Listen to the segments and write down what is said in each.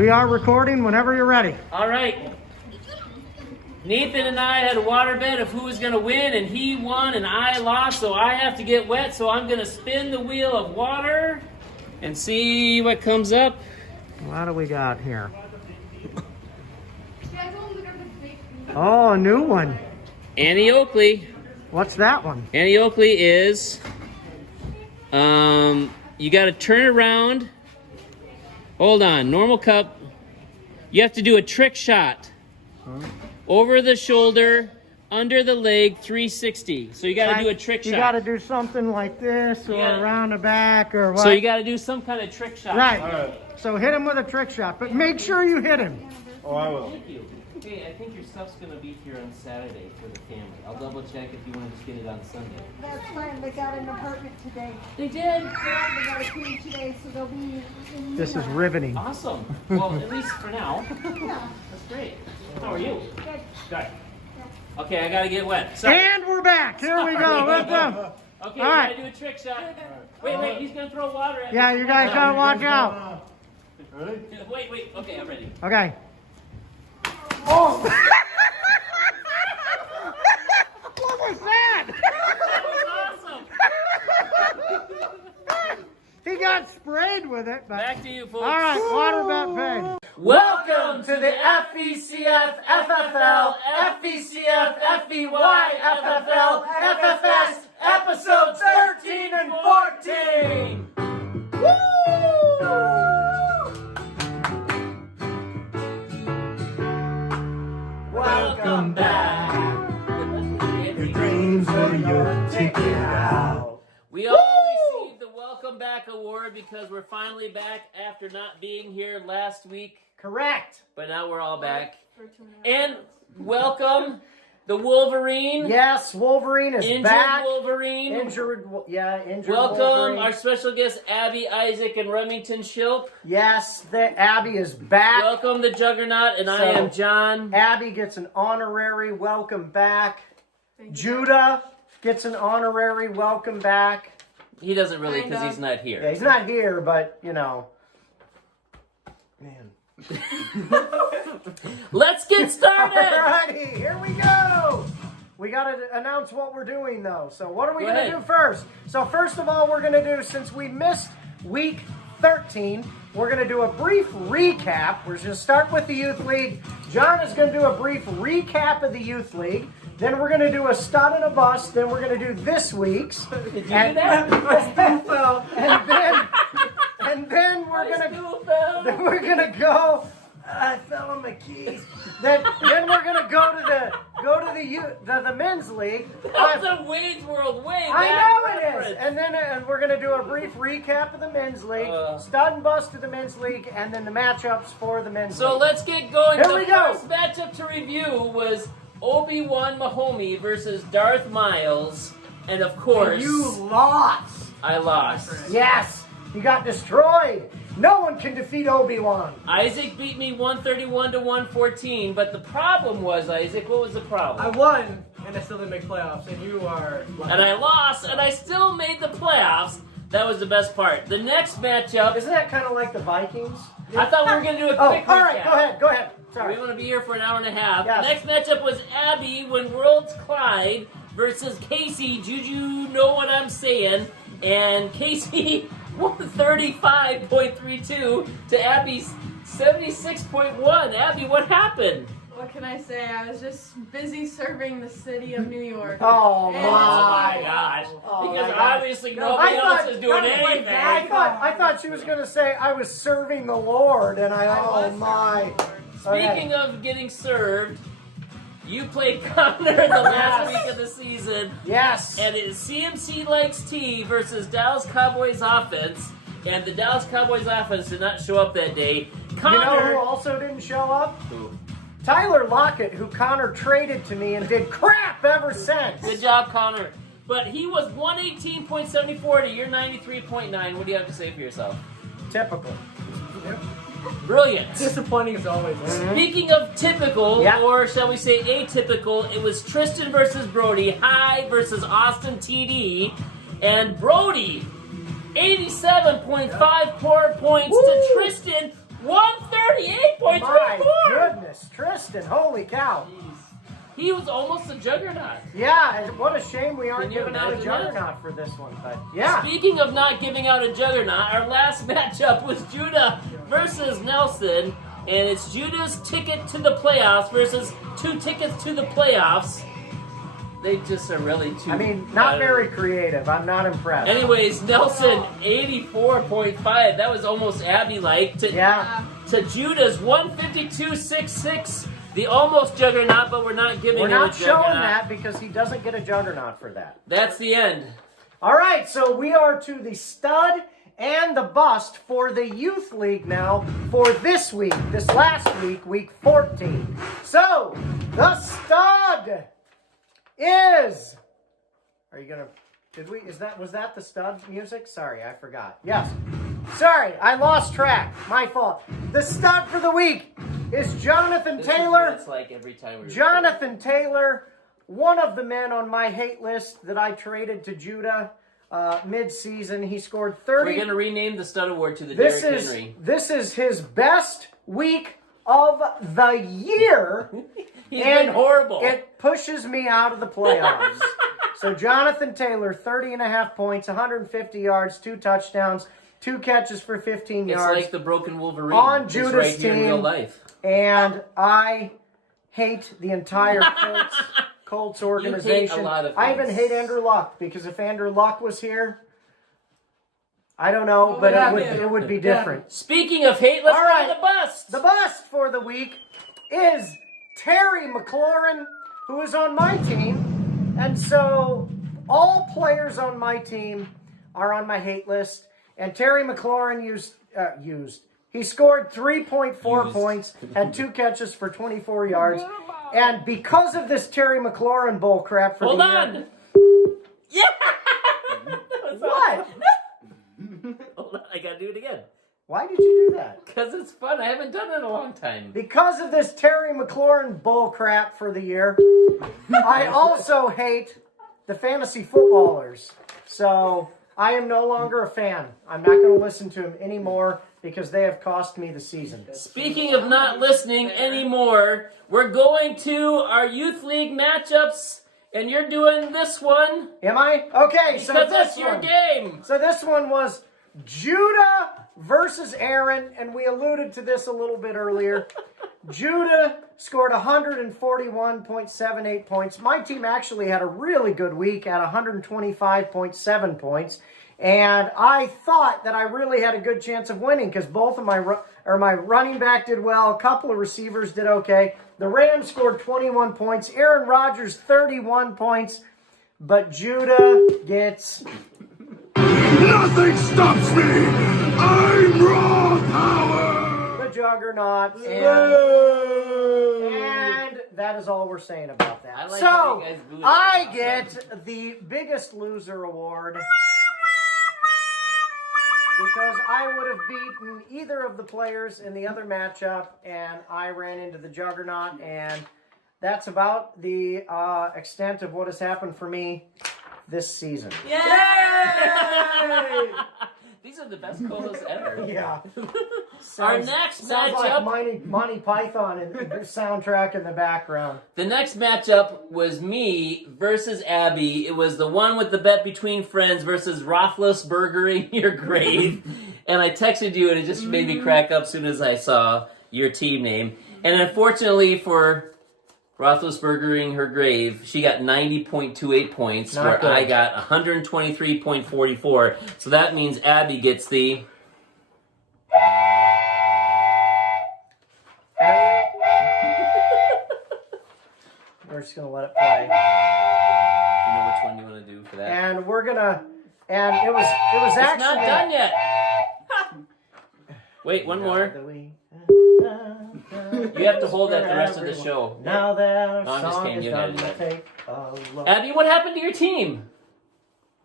We are recording whenever you're ready. All right. Nathan and I had a water bet of who was going to win, and he won and I lost, so I have to get wet. So I'm going to spin the wheel of water and see what comes up. What do we got here? Oh, a new one. Annie Oakley. What's that one? Annie Oakley is, you got to turn around. Hold on, normal cup. You have to do a trick shot. Over the shoulder, under the leg, 360. So you got to do a trick shot. You got to do something like this or around the back or what? So you got to do some kind of trick shot. Right. So hit him with a trick shot, but make sure you hit him. Oh, I will. Thank you. Hey, I think your stuff's going to be here on Saturday for the family. I'll double check if you want to just get it on Sunday. That's fine. They got an apartment today. They did? Yeah, they got a key today, so they'll be in This is riveting. Awesome. Well, at least for now. Yeah. That's great. How are you? Good. Good. Okay, I got to get wet. Sorry. And we're back. Here we go. Let's go. Okay, All I right. got to do a trick shot. Wait, he's going to throw water at me. Yeah, you guys got to watch out. Ready? Wait. Okay, I'm ready. Okay. Oh! What was that? That was awesome. He got sprayed with it. But... Back to you, folks. All right, water bet paid. Welcome to the FVCFFFFLFVCFFVYFFLFFS episode 13 and 14. Welcome back. Your dreams are your ticket out. We all received the Welcome Back Award because we're finally back after not being here last week. Correct. But now we're all back. And welcome the Wolverine. Yes, Wolverine is Injured back. Wolverine. Injured Wolverine. Welcome our special guests, Abby, Isaac, and Remington Shilp. Yes, Abby is back. Welcome the Juggernaut, and I am John. Abby gets an honorary welcome back. Judah gets an honorary welcome back. He doesn't really because he's not here. Yeah, he's not here, but, you know. Man. Let's get started. Alrighty, here we go. We got to announce what we're doing, though. So what are we going to do first? So first of all, we're going to do, since we missed week 13, we're going to do a brief recap. We're going to start with the Youth League. John is going to do a brief recap of the Youth League. Then we're going to do a stud and a bust. Then we're going to do this week's. Did you do that? And then we're gonna go. I fell on my keys. Then we're gonna go to the men's league. That's a Wade's World way back. I know it reference. is. And then we're gonna do a brief recap of the men's league, stud and bust of the men's league, and then the matchups for the men's league. So let's get going. Here we go. The first matchup to review was Obi-Wan Mahomey versus Darth Miles, and of course, And you lost. I lost. Yes, you got destroyed. No one can defeat Obi-Wan. Isaac beat me 131 to 114, but the problem was, Isaac, what was the problem? I won, and I still didn't make playoffs, and you are... And I lost, and I still made the playoffs. That was the best part. The next matchup... Isn't that kind of like the Vikings? I thought we were going to do a quick all right, recap. go ahead. Sorry. We want to be here for an hour and a half. Yes. The next matchup was Abby when Worlds Collide versus Casey. Juju, know what I'm saying. And Casey won 35.32 to Abby's 76.1. Abby, what happened? What can I say? I was just busy serving the city of New York. Oh And- my gosh. Oh, Because my gosh. obviously nobody else is doing anything. I thought she was going to say I was serving the Lord, and oh my. Speaking of getting served, you played Connor the last week of the season. Yes. And it's CMC Likes T versus Dallas Cowboys offense. And the Dallas Cowboys offense did not show up that day. Connor... You know who also didn't show up? Who? Tyler Lockett, who Connor traded to me and did crap ever since. Good job, Connor. But he was 118.74 to your 93.9. What do you have to say for yourself? Typical. Brilliant. Disappointing as always. Speaking of typical, or shall we say atypical, it was Tristan versus Brody, High versus Austin TD, and Brody, 87.54 points to Tristan, 138.34. My goodness, Tristan, holy cow. He was almost a juggernaut. Yeah, and what a shame we aren't Can you giving out a imagine that? juggernaut for this one, but yeah. Speaking of not giving out a juggernaut, our last matchup was Judah versus Nelson, and it's Judah's ticket to the playoffs versus 2 tickets to the playoffs. They just are really too... I mean, not very creative. I'm not impressed. Anyways, Nelson, 84.5. That was almost Abby-like. To Judah's 152.66. The almost juggernaut, but we're not giving him a juggernaut. We're not showing that because he doesn't get a juggernaut for that. That's the end. All right, so we are to the stud and the bust for the Youth League now for this week, this last week, week 14. So, the stud is... Are you going to... Was that the stud music? Sorry, I forgot. Yes. Sorry, I lost track. My fault. The stud for the week is Jonathan Taylor. It's like every time Jonathan Taylor, one of the men on my hate list that I traded to Judah mid-season. He scored 30. We're going to rename the stud award to the Derrick Henry. This is his best week of the year. He's been horrible. It pushes me out of the playoffs. So Jonathan Taylor, 30.5 points, 150 yards, 2 touchdowns, 2 catches for 15 yards. It's like the broken Wolverine. On Judah's right here team. in real life. And I hate the entire Colts organization. You hate a lot of things. I even hate Andrew Luck, because if Andrew Luck was here, I don't know, but it would be different. Speaking of hate, let's go to the bust. The bust for the week is Terry McLaurin, who is on my team. And so all players on my team are on my hate list. And Terry McLaurin he scored 3.4 points, had 2 catches for 24 yards. And because of this Terry McLaurin bull crap for Hold the on. year... Yeah! What? Hold on, I gotta do it again. Why did you do that? Because it's fun. I haven't done it in a long time. Because of this Terry McLaurin bull crap for the year, I also hate the fantasy footballers. So I am no longer a fan. I'm not going to listen to him anymore because they have cost me the season. Speaking of not listening anymore, we're going to our Youth League matchups, and you're doing this one. Am I? Okay, so because this that's your one. game. So this one was Judah versus Aaron, and we alluded to this a little bit earlier. Judah scored 141.78 points. My team actually had a really good week at 125.7 points. And I thought that I really had a good chance of winning because both of my running back did well. A couple of receivers did okay. The Rams scored 21 points. Aaron Rodgers, 31 points. But Judah gets... Nothing stops me! I'm raw power! The Juggernaut. And that is all we're saying about that. So, I get the Biggest Loser Award because I would have beaten either of the players in the other matchup, and I ran into the Juggernaut, and that's about the extent of what has happened for me this season. Yay! These are the best co-hosts ever. Yeah. Our next sounds matchup... like Monty Python and the soundtrack in the background. The next matchup was me versus Abby. It was the one with the bet between friends versus Roethlisbergering your grave. And I texted you, and it just made me crack up as soon as I saw your team name. And unfortunately for Roethlisbergering her grave, she got 90.28 points, where I got 123.44. So that means Abby gets the... We're just going to let it play. You know which one you want to do for that? And we're going to... And it was actually... It's not done yet! Wait, one more. You have to hold that the rest of the show. Now that our I'm just song kidding. is You done, gotta do that. take a look. Abby, what happened to your team?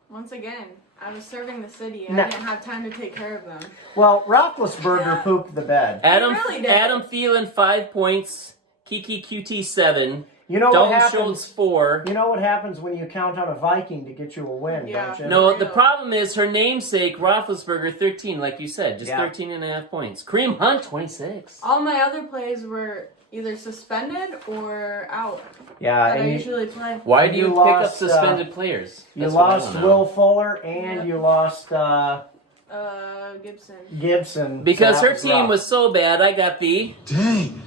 Once again, I was serving the city. I No. didn't have time to take care of them. Well, Roethlisberger pooped the bed. Really did. Adam Thielen, 5 points. Kiki QT, 7. You know what Dalton happens? Schultz 4. You know what happens when you count on a Viking to get you a win, Yeah. don't you? No, the problem is her namesake, Roethlisberger, 13, like you said. Just Yeah. 13.5 points. Kareem Hunt, 26. All my other plays were either suspended or out. Yeah, That I and usually play. Why do you pick up lost, suspended players? you That's what I lost wanna know. Will Fuller and you lost Gibson. Gibson. Because so her that team rough. was so bad, I got the... Dang.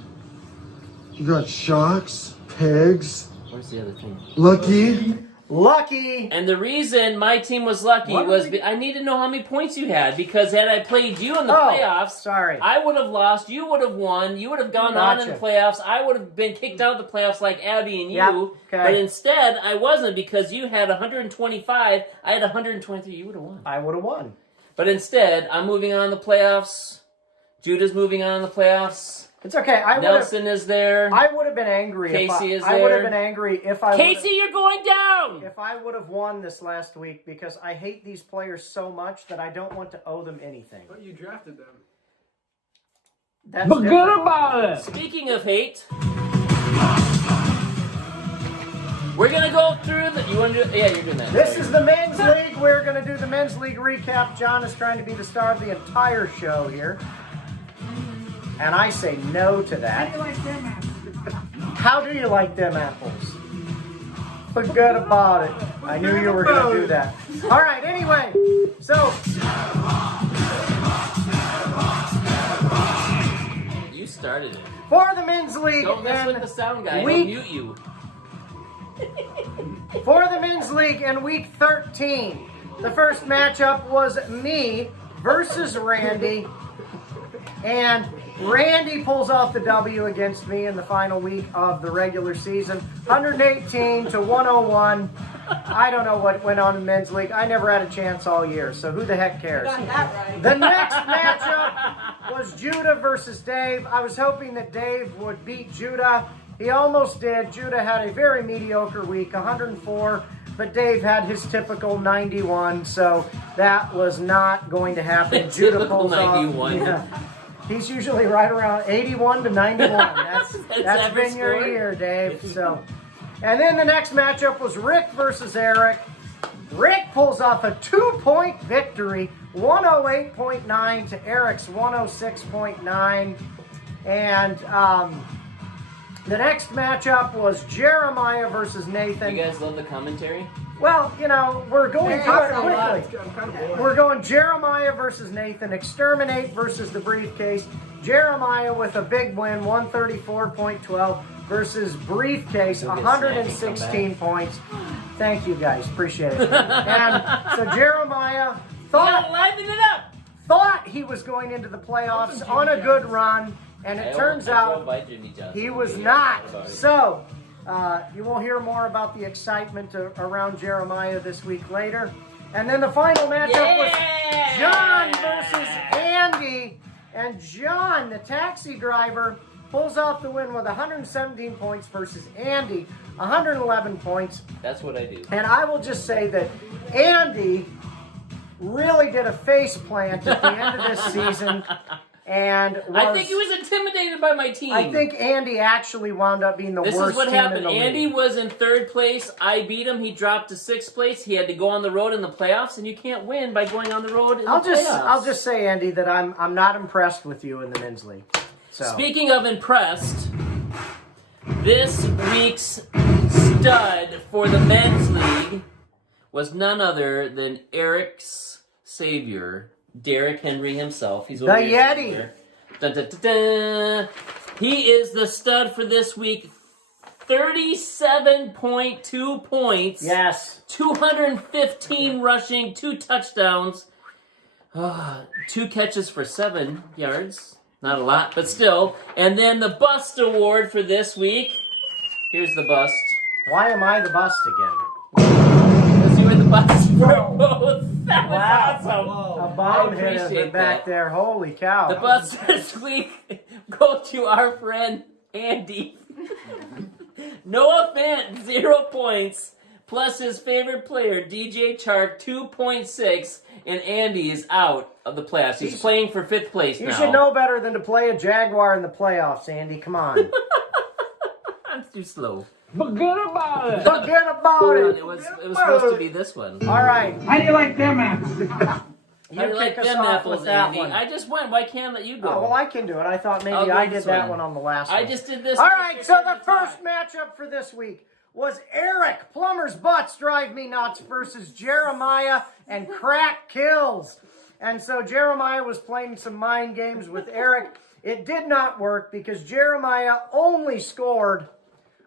You got sharks, pigs, Where's the other thing? lucky. Lucky. And the reason my team was lucky was I need to know how many points you had, because had I played you in the playoffs, sorry. I would have lost, you would have won, you would have gone on in the Gotcha. playoffs, I would have been kicked out of the playoffs like Abby and you, Yep, okay. but instead I wasn't, because you had 125, I had 123, you would have won. I would have won. But instead, I'm moving on in the playoffs, Judah's moving on in the playoffs, It's okay. Nelson is there. I would have been angry. Casey is I would have there. been angry if I. Casey, you're going down! If I would have won this last week, because I hate these players so much that I don't want to owe them anything. But you drafted them. That's But different. good about it. Speaking of hate, we're gonna go through the. You want to do? Yeah, you're doing that. This is the men's league. We're going to do the men's league recap. John is trying to be the star of the entire show here. And I say no to that. How do you like them apples? Forget about it. I knew you were going to do that. All right, anyway. So, You started it. for the men's league, Don't mess with and the sound guy. He'll week mute you. For the men's league in week 13, the first matchup was me versus Randy. And Randy pulls off the W against me in the final week of the regular season, 118 to 101. I don't know what went on in men's league. I never had a chance all year, so who the heck cares? Got that right. The next matchup was Judah versus Dave. I was hoping that Dave would beat Judah. He almost did. Judah had a very mediocre week, 104, but Dave had his typical 91, so that was not going to happen. Judah Typical pulls 91. off. Yeah. He's usually right around 81 to 91. That's average been your score. year, Dave. So, and then the next matchup was Rick versus Eric. Rick pulls off a 2-point victory, 108.9 to Eric's 106.9. And the next matchup was Jeremiah versus Nathan. You guys love the commentary? Well, you know, we're going through it quickly. I'm kind of bored. We're going Jeremiah versus Nathan, Exterminate versus the Briefcase. Jeremiah with a big win, 134.12 versus Briefcase, You'll get 116 points. Thank you guys, appreciate it. And so Jeremiah thought Liven it up! he was going into the playoffs on a good run, and it turns out he was not. So, you will hear more about the excitement around Jeremiah this week later. And then the final matchup was John versus Andy. And John, the taxi driver, pulls off the win with 117 points versus Andy, 111 points. That's what I do. And I will just say that Andy really did a face plant at the end of this season. And I think he was intimidated by my team. I think Andy actually wound up being the worst This is what team happened. in the Andy league. was in 3rd place. I beat him. He dropped to 6th place. He had to go on the road in the playoffs, and you can't win by going on the road in the playoffs. I'll just say, Andy, that I'm not impressed with you in the men's league. So Speaking of impressed, this week's stud for the men's league was none other than Eric's savior, Derrick Henry himself. He's over The here Yeti. somewhere. Dun, dun, dun, dun. He is the stud for this week. 37.2 points. yes, 215 rushing, 2 touchdowns, 2 catches for 7 yards. Not a lot, but still. And then the bust award for this week. Here's the bust. why am I the bust again? Because you were the bust for both. That was awesome. A bomb I hit us appreciate back that. there. Holy cow! The bust this week go to our friend Andy. No offense, 0 points. Plus his favorite player, DJ Chark, 2.6. And Andy is out of the playoffs. He's playing for 5th place now. You should know better than to play a Jaguar in the playoffs, Andy. Come on. I'm too slow. Forget about it. Forget about it. It was supposed to be this one. All right. How do you like them apples? You I like kick us them off apples, with that Andy. one. I just went. Why can't let you go? Oh, well, I can do it. I thought maybe I'll go I did this that one. one on the last one. I just did this. All right, so the first matchup for this week was Eric, Plumber's Butts Drive Me Nuts, versus Jeremiah and Crack Kills. And so Jeremiah was playing some mind games with Eric. It did not work because Jeremiah only scored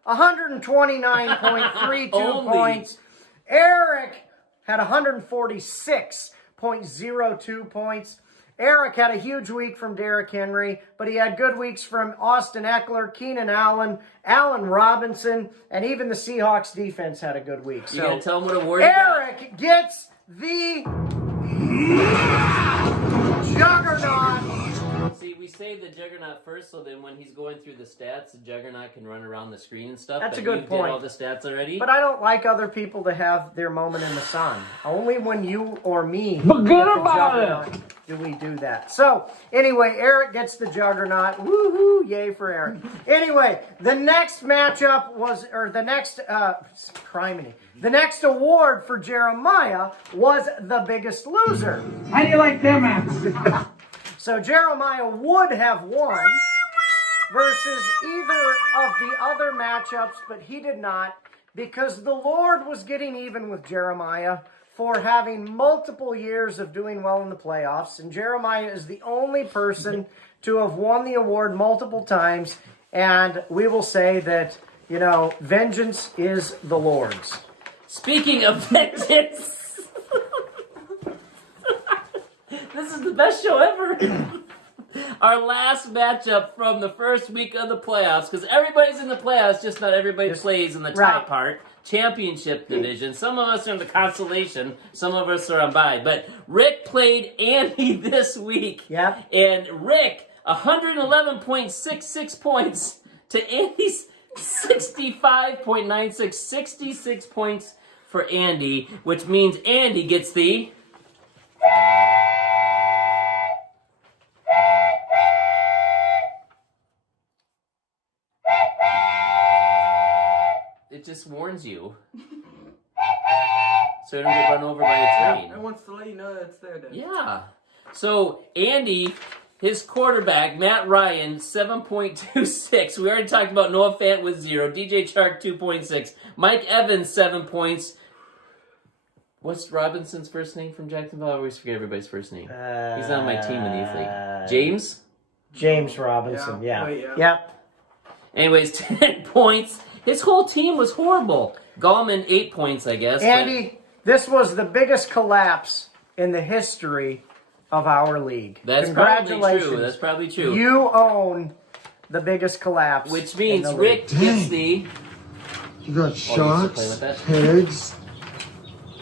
129.32 points. Eric had 146.02 points. Eric had a huge week from Derrick Henry, but he had good weeks from Austin Eckler, Keenan Allen, Allen Robinson, and even the Seahawks defense had a good week. You So gonna tell him what award Eric gets the Juggernaut. See, we say the Juggernaut first, so then when he's going through the stats, the Juggernaut can run around the screen and stuff. That's but a good you point. Did all the stats already? But I don't like other people to have their moment in the sun. Only when you or me Forget get the about Juggernaut do we do that. So, anyway, Eric gets the Juggernaut. Woohoo! Yay for Eric. Anyway, the next matchup was, or the next, criminy. The next award for Jeremiah was the Biggest Loser. How do you like them apples? So Jeremiah would have won versus either of the other matchups, but he did not because the Lord was getting even with Jeremiah for having multiple years of doing well in the playoffs. And Jeremiah is the only person to have won the award multiple times. And we will say that, you know, vengeance is the Lord's. Speaking of vengeance, this is the best show ever. Our last matchup from the first week of the playoffs, because everybody's in the playoffs, just not everybody plays in the top Right. part. Championship division. Some of us are in the consolation. Some of us are on bye. But Rick played Andy this week. Yep. And Rick, 111.66 points to Andy's 65.96. 66 points for Andy, which means Andy gets the... It just warns you. So you don't get run over by a train. It wants to let you know that it's there, Dad. Yeah. So Andy, his quarterback, Matt Ryan, 7.26. We already talked about Noah Fant with 0. DJ Chark, 2.6. Mike Evans, 7 points. What's Robinson's first name from Jacksonville? I always forget everybody's first name. He's on my team in the youth league. James? James Robinson, yeah. Wait, yeah. Yep. Anyways, 10 points. His whole team was horrible. Gallman, 8 points, I guess. Andy, this was the biggest collapse in the history of our league. That's probably Congratulations. true. That's probably true. You own the biggest collapse. Which in means the Rick league. gets the... You got play shocks, with that? pegs,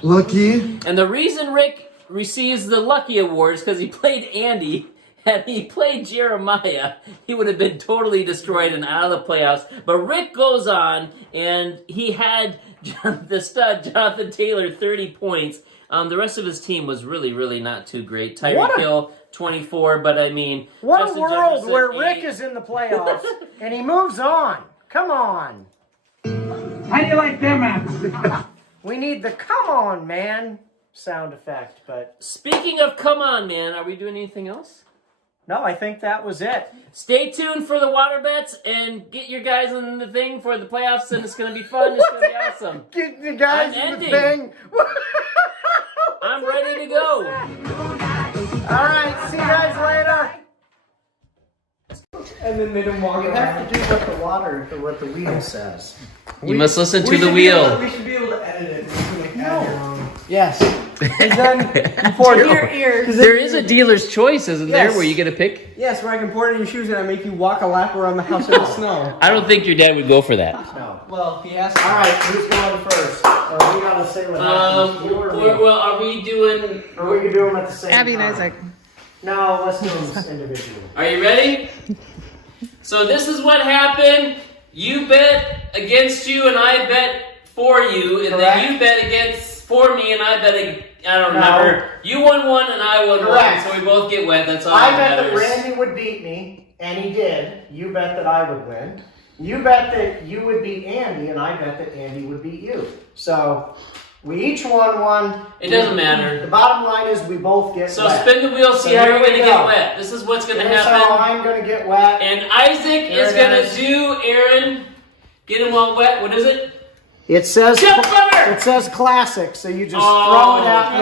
lucky. And the reason Rick receives the Lucky Award is because he played Andy. Had he played Jeremiah, he would have been totally destroyed and out of the playoffs. But Rick goes on, and he had the stud, Jonathan Taylor, 30 points. The rest of his team was really, really not too great. Tyreek Hill, 24, but I mean... What Justin a world Jefferson, where Rick 8. is in the playoffs and he moves on. Come on. How do you like them apples? We need the come on, man sound effect, but Speaking of come on, man, are we doing anything else? no, I think that was it. Stay tuned for the water bets and get your guys on the thing for the playoffs, and it's going to be fun. It's going to be awesome. Get the guys I'm in the ending. thing. I'm ready to go. All right, see you guys later. And then they don't walk You around. have to do what the wheel says. You must listen to the wheel. We should be able to edit it. No. Yes. And then you pour it Your ears. There is a dealer's choice, isn't there, Yes. where you get a pick? Yes, where I can pour it in your shoes and I make you walk a lap around the house in the snow. I don't think your dad would go for that. No. Well, he asked. All right, who's going first? Or we gotta say what happens. You or me? Well, are we doing... Or we can do them at the same Abby and time. Isaac. No, let's do them individually. Are you ready? So this is what happened. You bet against you, and I bet for you, and Correct. then you bet for me, and I bet I don't No. remember. You won one, and I won Correct. one, so we both get wet. That's all I that bet that matters. Randy would beat me, and he did. You bet that I would win. You bet that you would beat Andy, and I bet that Andy would beat you. So we each won one. It doesn't matter. The bottom line is we both get So wet. spin the wheel, see how you're going to get wet. This is what's going to Here's happen. how I'm going to get wet. And Isaac is going to do, Aaron, get him all wet. What is it? It says Jump cover! It says classic, so you just throw it at me.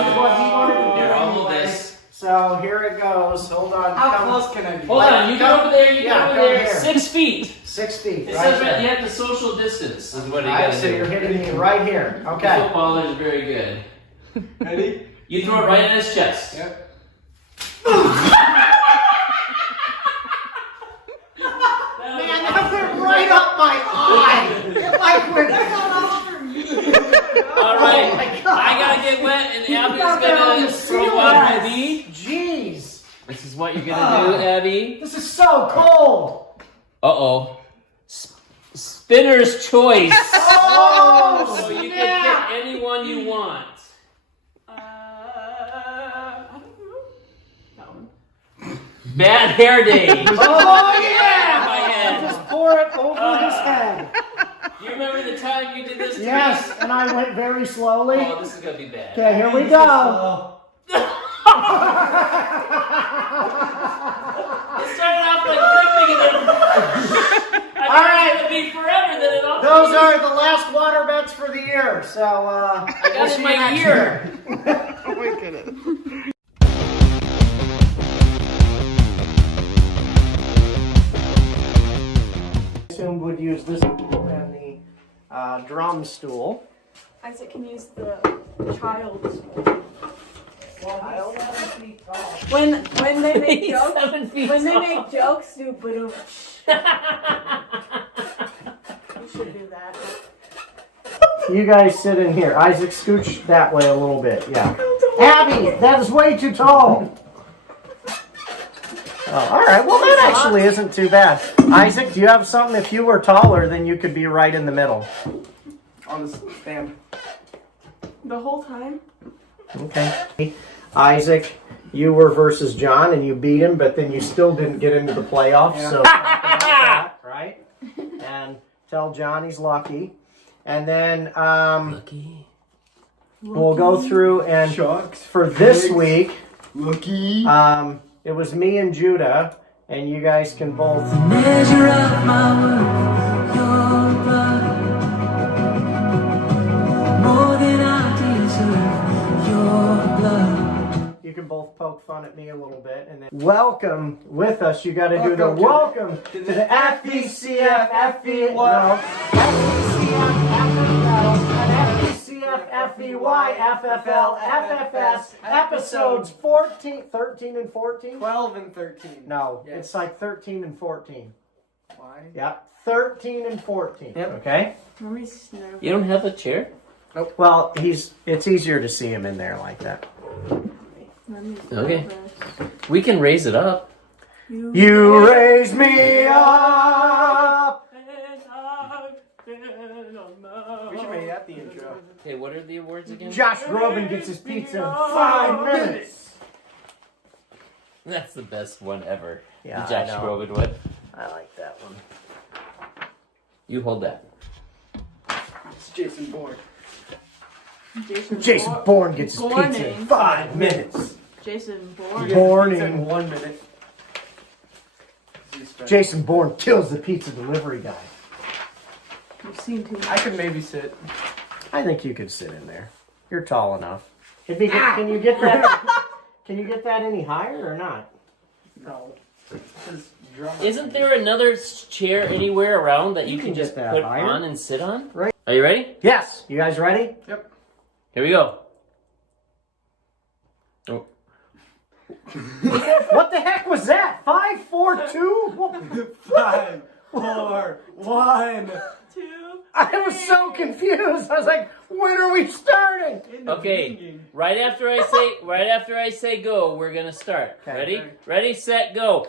This is what he wanted to do. Here, I'll hold anyway. this. So here it goes. Hold on. How close can I be? Hold on, you go over there, you Yeah, go over come there. here. 6 feet. 6 feet. It Right says there. you have to social distance, is what you All right, got to so do. you're hitting me right here. The Okay. footballer is very good. Ready? You throw it right in his chest. Yep. Man, that went right up my eye. It like went. All right, Oh my God. I gotta get wet, and Abby's got that on gonna the throw ceiling. on Abby. Jeez. This is what you're gonna do, Abby. This is so cold. Uh-oh. Spinner's choice. Oh, So you can snap. pick anyone you want. I don't know. That one. Bad hair day. Oh, yeah. My head. Just pour it over his head. Do you remember the time you did this to Yes, me? and I went very slowly. Oh, this is gonna be bad. Okay, here we go. It started off like dripping and then... I All right. It's gonna be forever, then it all... Those are the last water bets for the year. So I got we'll it see in you my next ear. Oh my goodness. Soon would use this stool and the drum stool. Isaac can use the child's. When they make He's jokes, 7 feet when they tall. make jokes, do boom. You should do that. You guys sit in here. Isaac, scooch that way a little bit. Yeah. Abby, that is way too tall. Oh, all right. Well, that actually isn't too bad. Isaac, do you have something? If you were taller, then you could be right in the middle. On the stand. The whole time. Okay. Isaac, you were versus John, and you beat him, but then you still didn't get into the playoffs. So talk about that, right? And tell John he's lucky. And then Lucky. we'll go through and Shucks. for this Pigs. week, Lucky. it was me and Judah, and you guys can both. Measure up my worth, your blood, more than I deserve, your blood. You can both poke fun at me a little bit, and then welcome with us. You got to do the Welcome welcome to the FVCFFFFLFFS episodes 13 and 14. 12 and 13. No, Yes. it's like 13 and 14. Why? Yep, 13 and 14. Yep. Okay. You don't have a chair? Well, it's easier to see him in there like that. Okay. We can raise it up. You raise me up. We should make that the intro. Okay, what are the awards again? Josh Groban gets his pizza in 5 minutes. That's the best one ever. Yeah, the Josh I know. Groban one. I like that one. You hold that. It's Jason Bourne. Jason Bourne gets his pizza in Bourning. 5 minutes. Jason Bourne. Bourne. In 1 minute. Jason Bourne kills the pizza delivery guy. You've seen too much. I could maybe sit. I think you could sit in there. You're tall enough. Can you get that? Can you get that any higher or not? No. It's drum. Isn't there another chair anywhere around that you can can get just that put higher. on and sit on? Right. Are you ready? Yes. You guys ready? Yep. Here we go. Oh. What the heck was that? 5, 4, 2? 5, 4, 1. I was so confused. I was like, when are we starting? Okay. Right after I say go, we're gonna start. Okay. Ready? Ready, set, go.